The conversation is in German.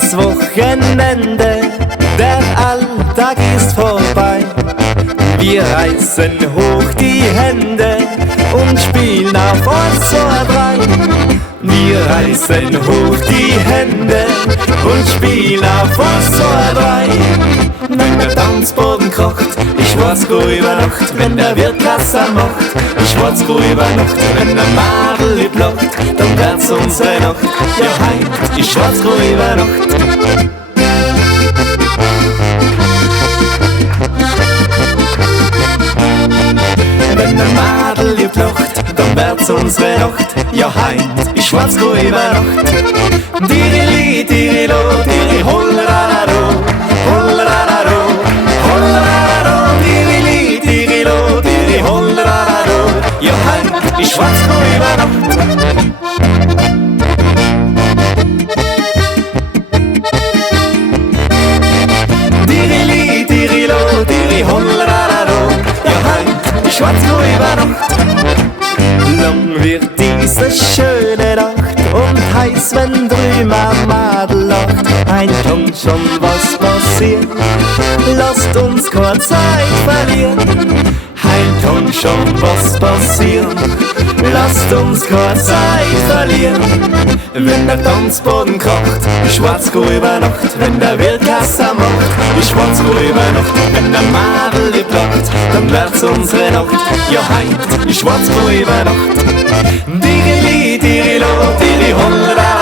ans Wochenende, der Alltag ist vorbei. Wir reißen hoch die Hände und spielen auf 1, 2, 3. Wir reißen hoch die Hände und spielen auf 1, 2, 3. Wenn der Tanzboden kocht, ich weiß go über Nacht. Wenn der Wirt Kassa macht, ich weiß go über Nacht. Wenn der Madel lieb lacht, dann wird's unsere Nacht. Ja, heim, ich weiß go über Nacht. Wenn der Madel lieb lacht, dann wird's unsere Nacht. Ja, heint, ich schwarz go über Nacht. Dirili, dirilo, diri, hollerararo, hollerararo, hollerararo, dirili, dirilo, diri, hollerararo. Ja, heint, ich schwarz go über Nacht. Dirili, dirilo, diri, hollerararo. Ja, heint, ich schwarz go über Nacht. Lang wird diese schöne Nacht und heiß, wenn drüben am Madel lacht. Ein kommt schon, was passiert, lasst uns kurz Zeit verlieren. Ein kommt schon, was passiert, lasst uns kurz Zeit verlieren. Wenn der Tanzboden kocht, ich schwarz go über Nacht. Wenn der Wirt Kassa macht, ich schwarz go über Nacht. Wenn der Madel lieb lacht, dann wird's unsere Nacht. Ja, heint, ich schwarz go über Nacht. Dirili, dirilo, diri, hollera.